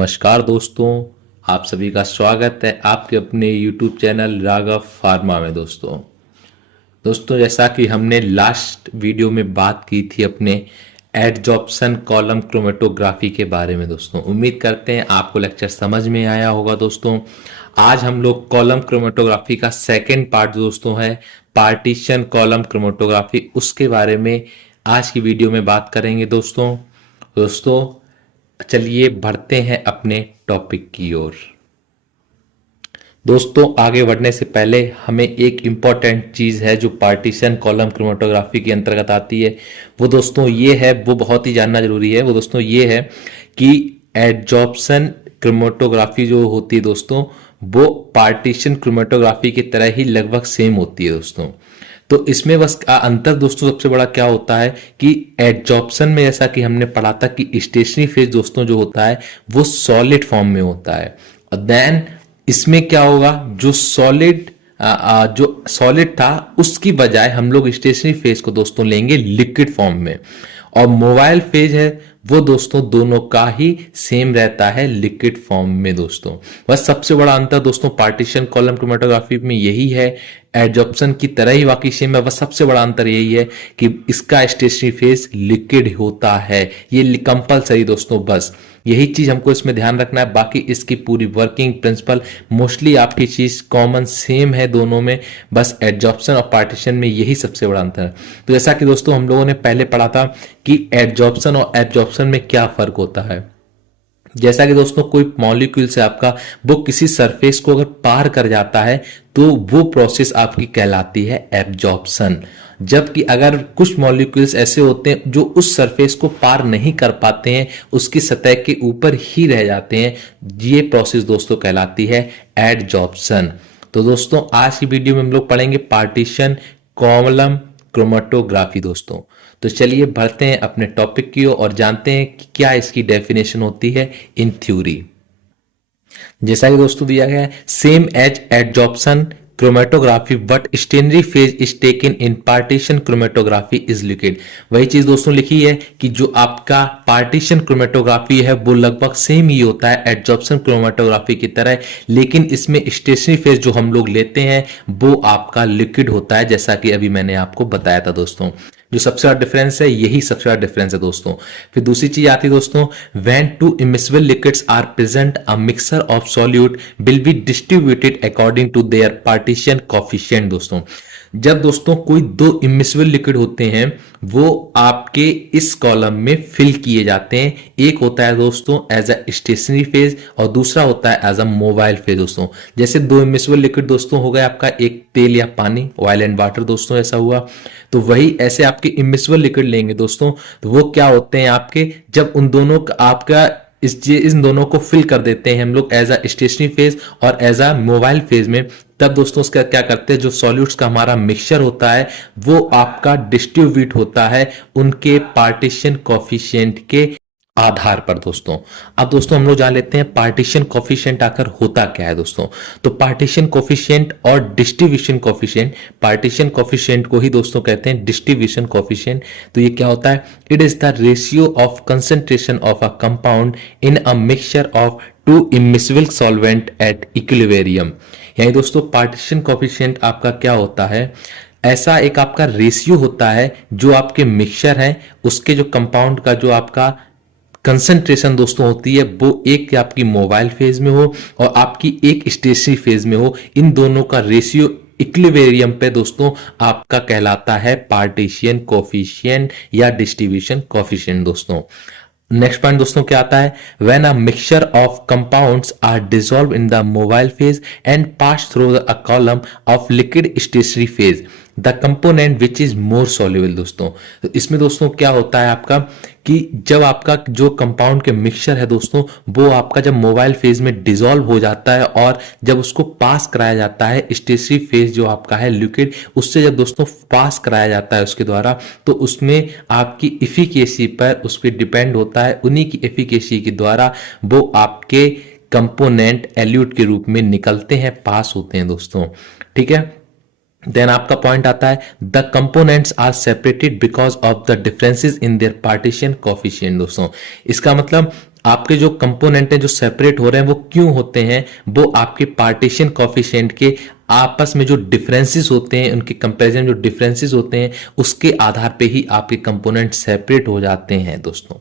नमस्कार दोस्तों, आप सभी का स्वागत है आपके अपने YouTube चैनल राघव फार्मा में। दोस्तों जैसा कि हमने लास्ट वीडियो में बात की थी अपने एडजॉर्प्शन कॉलम क्रोमेटोग्राफी के बारे में। दोस्तों उम्मीद करते हैं आपको लेक्चर समझ में आया होगा। दोस्तों आज हम लोग कॉलम क्रोमेटोग्राफी का सेकेंड पार्ट दोस्तों है पार्टीशन कॉलम क्रोमेटोग्राफी, उसके बारे में आज की वीडियो में बात करेंगे। दोस्तों चलिए बढ़ते हैं अपने टॉपिक की ओर। दोस्तों आगे बढ़ने से पहले हमें एक इम्पॉर्टेंट चीज़ है जो पार्टीशन कॉलम क्रोमेटोग्राफी के अंतर्गत आती है, वो दोस्तों ये है, वो बहुत ही जानना जरूरी है। वो दोस्तों ये है कि एडजॉर्प्शन क्रोमेटोग्राफी जो होती है दोस्तों, वो पार्टीशन क्रोमेटोग्राफी की तरह ही लगभग सेम होती है। तो इसमें बस अंतर दोस्तों सबसे बड़ा क्या होता है कि एडजॉर्प्शन में जैसा कि हमने पढ़ा था कि स्टेशनरी फेज दोस्तों जो होता है वो सॉलिड फॉर्म में होता है, और देन इसमें क्या होगा, जो सॉलिड था उसकी बजाय हम लोग स्टेशनरी फेज को दोस्तों लेंगे लिक्विड फॉर्म में, और मोबाइल फेज है वो दोस्तों दोनों का ही सेम रहता है लिक्विड फॉर्म में। दोस्तों बस सबसे बड़ा अंतर दोस्तों पार्टीशन कॉलम क्रोमेटोग्राफी में यही है, एडजॉर्प्शन की तरह ही बाकी सेम है, बस सबसे बड़ा अंतर यही है कि इसका स्टेशनरी फेज लिक्विड होता है, ये कंपलसरी दोस्तों, बस यही चीज हमको इसमें ध्यान रखना है। बाकी इसकी पूरी वर्किंग प्रिंसिपल मोस्टली आपकी चीज कॉमन सेम है दोनों में, बस एडजॉर्प्शन और पार्टीशन में यही सबसे बड़ा अंतर है। तो जैसा कि दोस्तों हम लोगों ने पहले पढ़ा था कि एडजॉर्प्शन और एब्जॉर्प्शन में क्या फर्क होता है। जैसा कि दोस्तों कोई मॉलिक्यूल से आपका वो किसी सरफेस को अगर पार कर जाता है तो वो प्रोसेस आपकी कहलाती है एब्जॉर्प्शन, जबकि अगर कुछ मॉलिक्यूल्स ऐसे होते हैं जो उस सरफेस को पार नहीं कर पाते हैं, उसकी सतह के ऊपर ही रह जाते हैं, ये प्रोसेस दोस्तों कहलाती है एडजॉर्प्शन। तो दोस्तों आज की वीडियो में हम लोग पढ़ेंगे पार्टीशन कॉलम क्रोमेटोग्राफी। दोस्तों तो चलिए बढ़ते हैं अपने टॉपिक की ओर और जानते हैं कि क्या इसकी डेफिनेशन होती है इन थ्योरी। जैसा कि दोस्तों दिया गया है, same as adsorption chromatography but stationary phase is taken in partition chromatography is liquid. वही चीज दोस्तों लिखी है कि जो आपका पार्टीशन क्रोमेटोग्राफी है वो लगभग सेम ही होता है एडजॉर्प्शन क्रोमेटोग्राफी की तरह, लेकिन इसमें स्टेशनरी फेज जो हम लोग लेते हैं वो आपका लिक्विड होता है, जैसा कि अभी मैंने आपको बताया था। दोस्तों जो सबसे बड़ा डिफरेंस है, यही सबसे बड़ा डिफरेंस है दोस्तों। फिर दूसरी चीज आती है दोस्तों, when two immiscible liquids are present a mixture of solute will be distributed according to their partition coefficient. दोस्तों जब दोस्तों कोई दो इमिसिबल लिक्विड होते हैं वो आपके इस कॉलम में फिल किए जाते हैं, एक होता है दोस्तों एज अ स्टेशनरी फेज और दूसरा होता है एज अ मोबाइल फेज। दोस्तों जैसे दो इमिसिबल लिक्विड दोस्तों हो गए आपका एक तेल या पानी, ऑयल एंड वाटर दोस्तों ऐसा हुआ, तो वही ऐसे आपके इमिसिबल लिक्विड लेंगे दोस्तों, तो वो क्या होते हैं आपके, जब उन दोनों का आपका इन दोनों को फिल कर देते हैं हम लोग एज अ स्टेशनरी फेज और एज अ मोबाइल फेज में, तब दोस्तों उसका क्या करते हैं, जो सॉल्यूट्स का हमारा मिक्सचर होता है वो आपका डिस्ट्रीब्यूट होता है उनके पार्टीशन कोफिशिएंट के आधार पर। दोस्तों अब दोस्तों हम लोग जान लेते हैं पार्टीशन कोफिशिएंट आकर होता क्या है। दोस्तों तो पार्टीशन कोफिशिएंट और डिस्ट्रीब्यूशन कोफिशिएंट, पार्टीशन कोफिशिएंट को ही दोस्तों कहते हैं डिस्ट्रीब्यूशन कोफिशिएंट। तो ये क्या होता है, it is the ratio of concentration of a compound in a mixture of to immiscible solvent at equilibrium. यानी दोस्तों पार्टीशन कोफिशिएंट आपका क्या होता है, ऐसा एक आपका रेशियो होता है जो आपके मिक्सचर है उसके जो कंपाउंड का जो आपका कंसंट्रेशन दोस्तों होती है वो एक आपकी मोबाइल फेज में हो और आपकी एक स्टेशनरी फेज में हो, इन दोनों का रेशियो इक्विलिब्रियम पे दोस्तों आपका कहलाता है पार्टीशन कोफिशिएंट या डिस्ट्रीब्यूशन कोफिशिएंट। दोस्तों नेक्स्ट पॉइंट दोस्तों क्या आता है, when a mixture of compounds are dissolve in the mobile phase and pass through a column of liquid stationary phase the component which is more soluble. दोस्तों तो इसमें दोस्तों क्या होता है आपका कि जब आपका जो कंपाउंड के मिक्सचर है दोस्तों वो आपका जब मोबाइल फेज में डिसॉल्व हो जाता है और जब उसको पास कराया जाता है स्टेशनरी फेज जो आपका है लिक्विड, उससे जब दोस्तों पास कराया जाता है उसके द्वारा, तो उसमें आपकी एफिकेसी पर उस पर डिपेंड होता है, उन्हीं की एफिकेसी के द्वारा वो आपके कंपोनेंट एल्यूट के रूप में निकलते हैं, पास होते हैं। दोस्तों ठीक है, देन आपका पॉइंट आता है the components are separated because of the differences in their partition coefficient. दोस्तों इसका मतलब आपके जो कंपोनेंट हैं जो सेपरेट हो रहे हैं वो क्यों होते हैं, वो आपके पार्टीशन कॉफिशिएंट के आपस में जो डिफरेंसेस होते हैं, उनके कंपैरिजन जो डिफरेंसेस होते हैं उसके आधार पे ही आपके कंपोनेंट सेपरेट हो जाते हैं दोस्तों।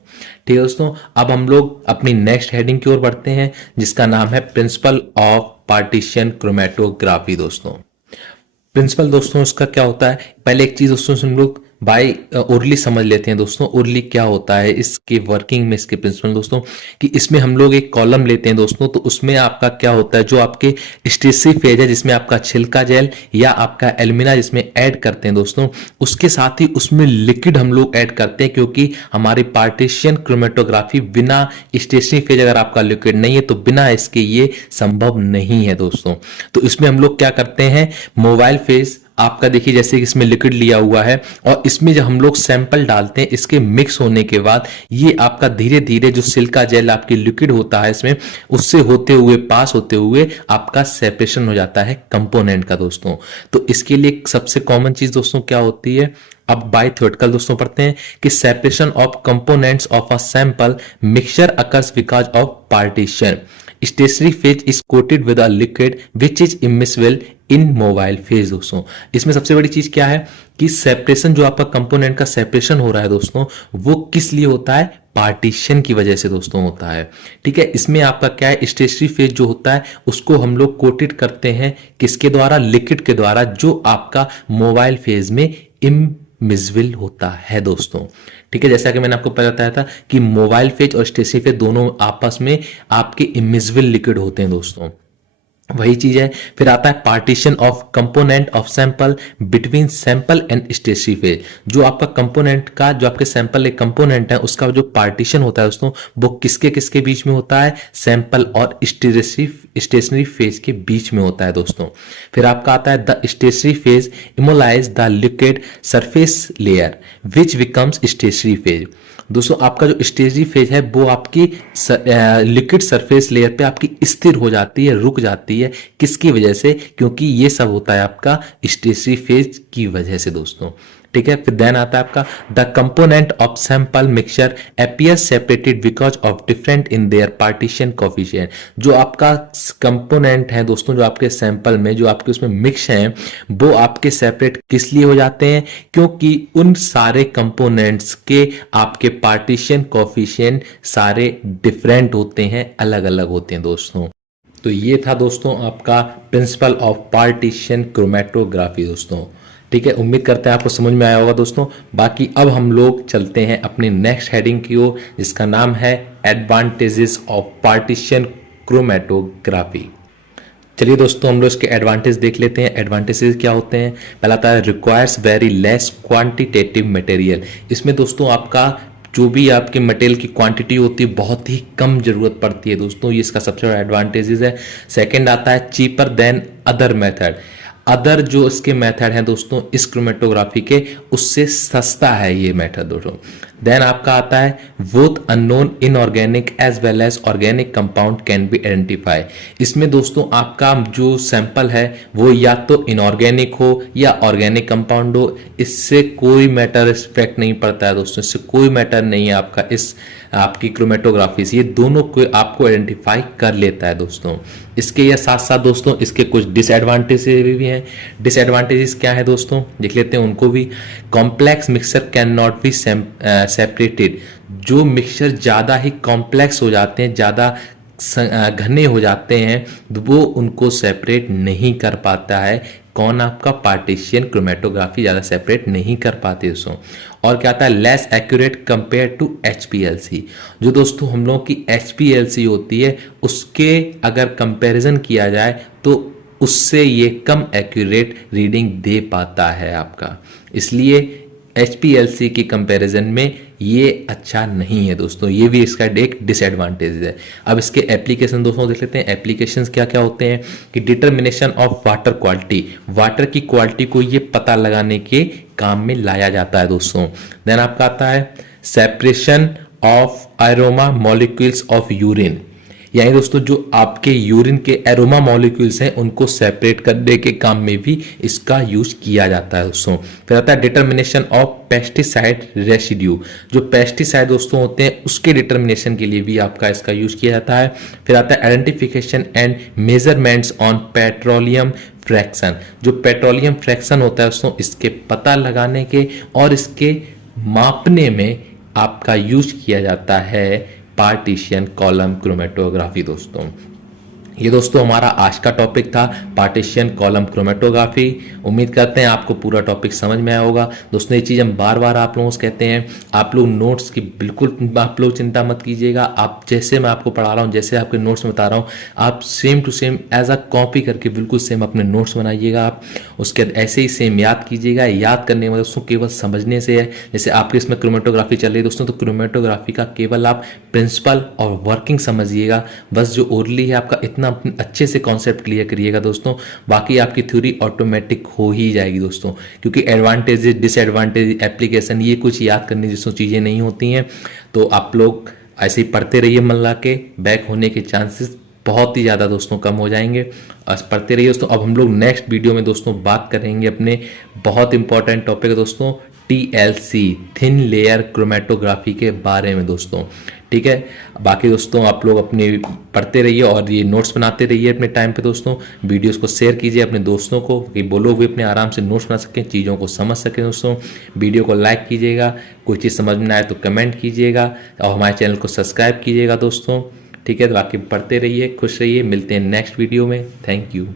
ठीक है दोस्तों, अब हम लोग अपनी नेक्स्ट हेडिंग की ओर बढ़ते हैं जिसका नाम है प्रिंसिपल ऑफ पार्टीशन क्रोमेटोग्राफी दोस्तों। प्रिंसिपल दोस्तों उसका क्या होता है, पहले एक चीज दोस्तों हम लोग बाय ओरली समझ लेते हैं दोस्तों। ओरली क्या होता है, इसके वर्किंग में इसके प्रिंसिपल दोस्तों, कि इसमें हम लोग एक कॉलम लेते हैं दोस्तों, तो उसमें आपका क्या होता है, जो आपके स्टेटरी फेज है जिसमें आपका छिलका जेल या आपका एल्यूमिना जिसमें ऐड करते हैं दोस्तों, उसके साथ ही उसमें लिक्विड हम लोग ऐड करते हैं, क्योंकि हमारी पार्टीशन क्रोमेटोग्राफी बिना स्टेशनरी फेज अगर आपका लिक्विड नहीं है तो बिना इसके ये संभव नहीं है दोस्तों। तो इसमें हम लोग क्या करते हैं, मोबाइल फेज आपका देखिए जैसे कि इसमें लिक्विड लिया हुआ है और इसमें जब हम लोग सैंपल डालते हैं, इसके मिक्स होने के बाद ये आपका धीरे धीरे जो सिल्का जेल आपकी लिक्विड होता है इसमें, उससे होते हुए पास होते हुए आपका सेपरेशन हो जाता है कंपोनेंट का दोस्तों। तो इसके लिए सबसे कॉमन चीज दोस्तों क्या होती है, अब बाय थ्योरेटिकल दोस्तों पढ़ते हैं कि separation of components of a sample mixture occurs because of partition. Stationery phase is coated with a liquid which is immiscible in mobile phase दोस्तों। इसमें सबसे बड़ी चीज क्या है कि सेपरेशन, जो आपका कंपोनेंट का सेपरेशन हो रहा है दोस्तों, वो किस लिए होता है, पार्टीशन की वजह से दोस्तों होता है। ठीक है, इसमें आपका क्या है, स्टेशनरी फेज जो होता है उसको हम लोग कोटेड करते हैं किसके द्वारा, लिक्विड के द्वारा, जो आपका मोबाइल फेज में इमिसिबल होता है दोस्तों। ठीक है, जैसा कि मैंने आपको पहले बताया था कि मोबाइल फेज और स्टेशनरी फेज दोनों आपस में आपके इमिसिबल लिक्विड होते हैं दोस्तों, वही चीज है। फिर आता है partition of component of sample between sample and stationary phase. जो आपका कंपोनेंट का, जो आपके सैंपल एक कंपोनेंट है उसका जो पार्टीशन होता है दोस्तों, वो किसके किसके बीच में होता है, सैंपल और स्टेशनरी फेज के बीच में होता है दोस्तों। फिर आपका आता है the stationary phase immobilize the liquid surface layer which becomes stationary phase. दोस्तों आपका जो स्टेशनरी फेज है वो आपकी लिक्विड सरफेस लेयर पे आपकी स्थिर हो जाती है, रुक जाती है, किसकी वजह से, क्योंकि ये सब होता है आपका स्टेशनरी फेज की वजह से दोस्तों। ठीक है, फिर देन आता है आपका the component of sample mixture appear separated because of different in their partition coefficient. जो आपका कंपोनेंट है दोस्तों, जो आपके सैंपल में जो आपके उसमें मिक्स हैं, वो आपके सेपरेट किस लिए हो जाते हैं, क्योंकि उन सारे कंपोनेंट्स के आपके पार्टीशन कोफिशिएंट सारे डिफरेंट होते हैं, अलग अलग होते हैं दोस्तों। तो ये था दोस्तों आपका प्रिंसिपल ऑफ पार्टीशन क्रोमेटोग्राफी दोस्तों। ठीक है, उम्मीद करते हैं आपको समझ में आया होगा दोस्तों। बाकी अब हम लोग चलते हैं अपनी नेक्स्ट हेडिंग की ओर जिसका नाम है एडवांटेजेस ऑफ पार्टीशन क्रोमेटोग्राफी। चलिए दोस्तों हम लोग इसके एडवांटेज देख लेते हैं। एडवांटेजेस क्या होते हैं, पहला आता है requires very less quantitative material. इसमें दोस्तों आपका जो भी आपके मटेरियल की क्वांटिटी होती है बहुत ही कम जरूरत पड़ती है दोस्तों, ये इसका सबसे बड़ा एडवांटेजेस है। सेकंड आता है cheaper than other method. Other जो इसके मेथड हैं दोस्तों इस क्रोमेटोग्राफी के, उससे सस्ता है ये मेथड दोस्तों। देन आपका आता है both unknown inorganic as well as organic compound can be identify. इसमें दोस्तों आपका जो सैंपल है वो या तो इनऑर्गेनिक हो या ऑर्गेनिक कंपाउंड हो, इससे कोई मैटर इफेक्ट नहीं पड़ता है दोस्तों, इससे कोई मैटर नहीं है आपका इस आपकी क्रोमेटोग्राफी से, ये दोनों को आपको आइडेंटिफाई कर लेता है दोस्तों। इसके या साथ साथ दोस्तों इसके कुछ डिसएडवांटेजेस भी हैं। डिसएडवांटेजेस क्या है दोस्तों, देख लेते हैं उनको भी। Complex mixture can not be separated. जो मिक्सचर ज़्यादा ही कॉम्प्लेक्स हो जाते हैं, ज़्यादा घने हो जाते हैं, वो उनको सेपरेट नहीं कर पाता है। कौन, आपका पार्टीशियन क्रोमेटोग्राफी ज़्यादा सेपरेट नहीं कर पाती दोस्तों। और क्या आता है less accurate compare to HPLC। जो दोस्तों हम लोगों की HPLC होती है उसके अगर कंपैरिजन किया जाए तो उससे ये कम एक्यूरेट रीडिंग दे पाता है आपका, इसलिए HPLC की कंपैरिजन में ये अच्छा नहीं है दोस्तों, ये भी इसका एक डिसएडवांटेज है। अब इसके एप्लीकेशन दोस्तों देख लेते हैं। एप्लीकेशंस क्या क्या होते हैं कि determination of water quality, water की क्वालिटी को ये पता लगाने के काम में लाया जाता है दोस्तों। देन आपका आता है separation of aroma molecules of urine. यानी दोस्तों जो आपके यूरिन के एरोमा मॉलिक्यूल्स हैं उनको सेपरेट करने के काम में भी इसका यूज किया जाता है दोस्तों। फिर आता है डिटर्मिनेशन ऑफ पेस्टिसाइड रेसिड्यू, जो पेस्टिसाइड दोस्तों होते हैं उसके डिटर्मिनेशन के लिए भी आपका इसका यूज किया जाता है। फिर आता है identification and measurements on petroleum fraction, जो पेट्रोलियम फ्रैक्शन होता है दोस्तों इसके पता लगाने के और इसके मापने में आपका यूज किया जाता है पार्टीशन कॉलम क्रोमेटोग्राफी दोस्तों। ये दोस्तों हमारा आज का टॉपिक था पार्टीशन कॉलम क्रोमेटोग्राफी। उम्मीद करते हैं आपको पूरा टॉपिक समझ में आया होगा दोस्तों। ये चीज़ हम बार बार आप लोगों से कहते हैं, आप लोग नोट्स की बिल्कुल आप लोग चिंता मत कीजिएगा। आप जैसे मैं आपको पढ़ा रहा हूँ, जैसे आपके नोट्स में बता रहा हूँ, आप same to same as a copy करके बिल्कुल सेम अपने नोट्स बनाइएगा। आप उसके बाद ऐसे ही सेम याद कीजिएगा। याद करने में दोस्तों केवल समझने से है। जैसे आपके इसमें क्रोमेटोग्राफी चल रही है दोस्तों, तो क्रोमेटोग्राफी का केवल आप प्रिंसिपल और वर्किंग समझिएगा। बस जो ओरली है आपका इतना अच्छे से कॉन्सेप्ट क्लियर करिएगा दोस्तों, बाकी आपकी थ्योरी ऑटोमेटिक हो ही जाएगी दोस्तों। क्योंकि एडवांटेजेस डिसएडवांटेज एप्लीकेशन ये कुछ याद करने जैसी चीज़ें नहीं होती हैं। तो आप लोग ऐसे ही पढ़ते रहिए, मन ला के बैक होने के चांसेस बहुत ही ज़्यादा दोस्तों कम हो जाएंगे। बस पढ़ते रहिए दोस्तों। अब हम लोग नेक्स्ट वीडियो में दोस्तों बात करेंगे अपने बहुत इंपॉर्टेंट टॉपिक है दोस्तों, TLC थिन लेयर क्रोमेटोग्राफी के बारे में दोस्तों। ठीक है, बाकी दोस्तों आप लोग अपने पढ़ते रहिए और ये नोट्स बनाते रहिए अपने टाइम पे दोस्तों। वीडियोस को शेयर कीजिए अपने दोस्तों को कि वो लोग भी अपने आराम से नोट्स बना सकें, चीज़ों को समझ सकें दोस्तों। वीडियो को लाइक कीजिएगा, कोई चीज़ समझ में ना आए तो कमेंट कीजिएगा और हमारे चैनल को सब्सक्राइब कीजिएगा दोस्तों। ठीक है, तो बाकी पढ़ते रहिए, खुश रहिए, मिलते हैं नेक्स्ट वीडियो में। Thank you.